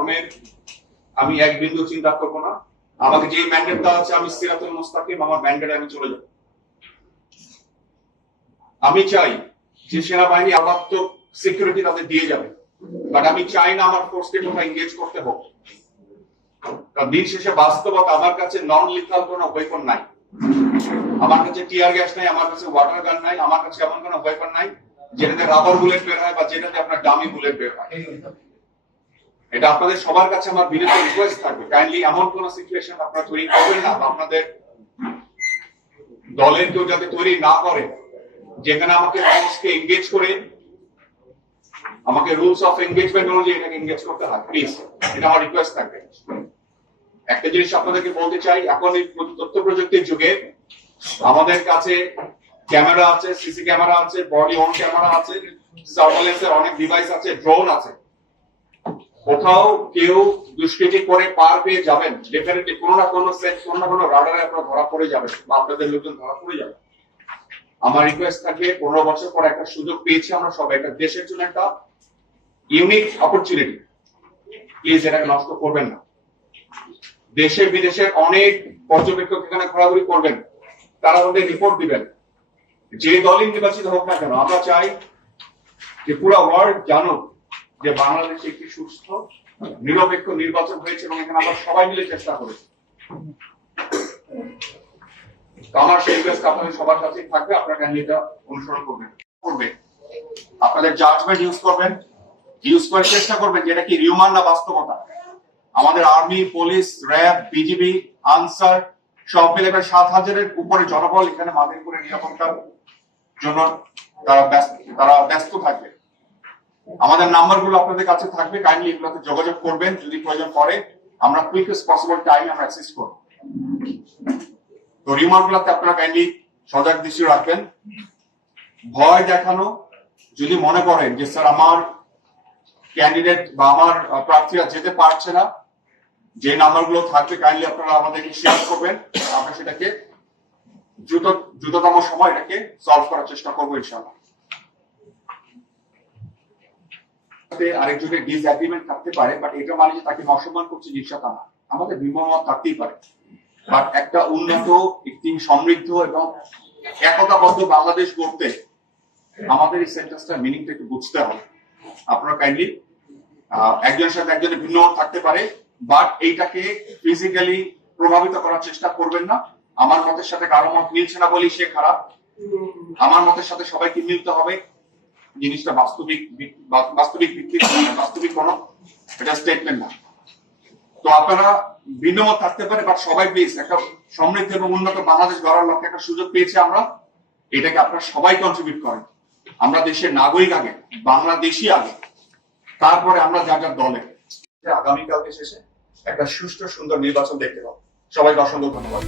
ধর্মের আমি এক বিন্দু চিন্তা করবো না। আমাকে যে ম্যান্ডেট দেওয়া আছে আমি সিরাতুল মুস্তাকিম, আমার ম্যান্ডেটে আমি চলে যাব। আমি চাই যে সেনাবাহিনী আপাতত সিকিউরিটি তাদের দিয়ে যাবে, বাট আমি চাই না আমার ফোর্সকে কোথাও এঙ্গেজ করতে হোক। কারণ দিন শেষে বাস্তবতা আমার কাছে নন লিথাল কোনো ওয়েপন নাই, আমার কাছে টিয়ার গ্যাস নাই, আমার কাছে ওয়াটার গান নাই, আমার কাছে এমন কোনো ওয়েপন নাই যেটাতে রাবার বুলেট বের হয় বা যেটাতে আপনার ডামি বুলেট বের হয়। এটা আপনাদের সবার কাছে আমার বিনীত রিকোয়েস্ট থাকবে, কাইন্ডলি এমন কোন সিচুয়েশন আপনারা তৈরি করবেন না বা আপনাদের দলের কেউ যাতে তৈরি না করে যেখানে আমাকে ফোর্সকে এঙ্গেজ করে আমাকে রুলস অফ এঙ্গেজমেন্ট অনুযায়ী এটাকে এঙ্গেজ করতে হয়। প্লিজ, এটা আমার রিকোয়েস্ট থাকবে। একটা জিনিস আপনাদেরকে বলতে চাই, এখন এই তথ্য প্রযুক্তির যুগে আমাদের কাছে ক্যামেরা আছে, সিসি ক্যামেরা আছে, বডি অন ক্যামেরা আছে, সার্ভেলেন্সের অনেক ডিভাইস আছে, ড্রোন আছে। কোথাও কেউ দুষ্কৃতি করে পার পেয়ে যাবেন, ডেফিনেটলি কোনো না কোনো সেট, কোনো না কোনো রাডারে আপনারা ধরা পড়ে যাবেন বা আপনাদের লোকজন ধরা পড়ে যাবে। আমার রিকোয়েস্ট থাকবে, 15 বছর পর একটা সুযোগ পেয়েছি আমরা সবাই, একটা দেশের জন্য একটা ইউনিক অপরচুনিটি, প্লিজ এটাকে নষ্ট করবেন না। দেশে বিদেশের অনেক পর্যবেক্ষক এখানে ঘোরাঘুরি করবেন, তারা তাদের রিপোর্ট দিবেন। যে দলই নির্বাচিত হোক না কেন, আমরা চাই যে পুরো ওয়ার্ল্ড জানুক যে বাংলাদেশে একটি সুস্থ নিরপেক্ষ নির্বাচন হয়েছে এবং এখানে আমরা সবাই মিলে চেষ্টা করেছি। আমার সেই রিকোয়েস্ট আপনাদের সবার কাছেই থাকবে, আপনারা এটা অনুসরণ করবেন, আপনাদের জাজমেন্ট ইউজ করবেন, ইউজ করে চেষ্টা করবেন যেটা কি রিউমান না বাস্তবতা। আমাদের army, police, RAB, BGB, answer সব মিলে 7,000-এর উপরে জনবল এখানে মাদারীপুরের নিরাপত্তার জন্য তারা ব্যস্ত থাকবে। আমাদের নাম্বারগুলো আপনাদের কাছে থাকবে, কাইন্ডলি এগুলোতে যোগাযোগ করবেন, যদি প্রয়োজন পড়ে আমরা কুইকেস্ট পসিবল টাইমে আমরা অ্যাসিস্ট করব। তো রিমার্কগুলোতে আপনারা কাইন্ডলি সজাগ দৃষ্টি রাখবেন। ভয় দেখানো, যদি মনে করেন যে স্যার আমার ক্যান্ডিডেট বা আমার প্রার্থীরা যেতে পারছে না, যে নাম্বারগুলো থাকবে কাইন্ডলি আপনারা আমাদেরকে শেয়ার করবেন, আমরা সেটাকে দ্রুততম সময় এটাকে সলভ করার চেষ্টা করবো ইনশাআল্লাহ। আরেকজনের ডিসএগ্রিমেন্ট থাকতে পারে, বাট এটা মানে যে তাকে অসম্মান করছে জিনিসটা তা না। আমাদের ভিন্নমত থাকতেই পারে, বাট একটা উন্নত, একটি সমৃদ্ধ এবং একতাবদ্ধ বাংলাদেশ গড়তে আমাদের এই সেন্টেন্সটা মিনিংটা একটু বুঝতে হবে। আপনারা কাইন্ডলি একজনের সাথে একজনের ভিন্নমত থাকতে পারে, বাট এইটাকে ফিজিক্যালি প্রভাবিত করার চেষ্টা করবেন না। আমার মতের সাথে কারো মত মিলছে না বলেই সে খারাপ, আমার মতের সাথে সবাইকে মিলতে হবে। জিনিসটা বাস্তবিক ভিত্তিক, বাস্তবিক কোনো এটা স্টেটমেন্ট না। তো আপনারা ভিন্নমত থাকতে পারে, বাট সবাই প্লিজ একটা সমৃদ্ধ এবং উন্নত বাংলাদেশ গড়ার লক্ষ্যে একটা সুযোগ পেয়েছি আমরা, এটাকে আপনারা সবাই কন্ট্রিবিউট করেন। আমরা দেশের নাগরিক আগে, বাংলাদেশি আগে, তারপরে আমরা যার যার দলে। আগামীকালকে শেষে একটা সুষ্ঠু সুন্দর নির্বাচন দেখতে পাবো। সবাইকে অসংখ্য ধন্যবাদ।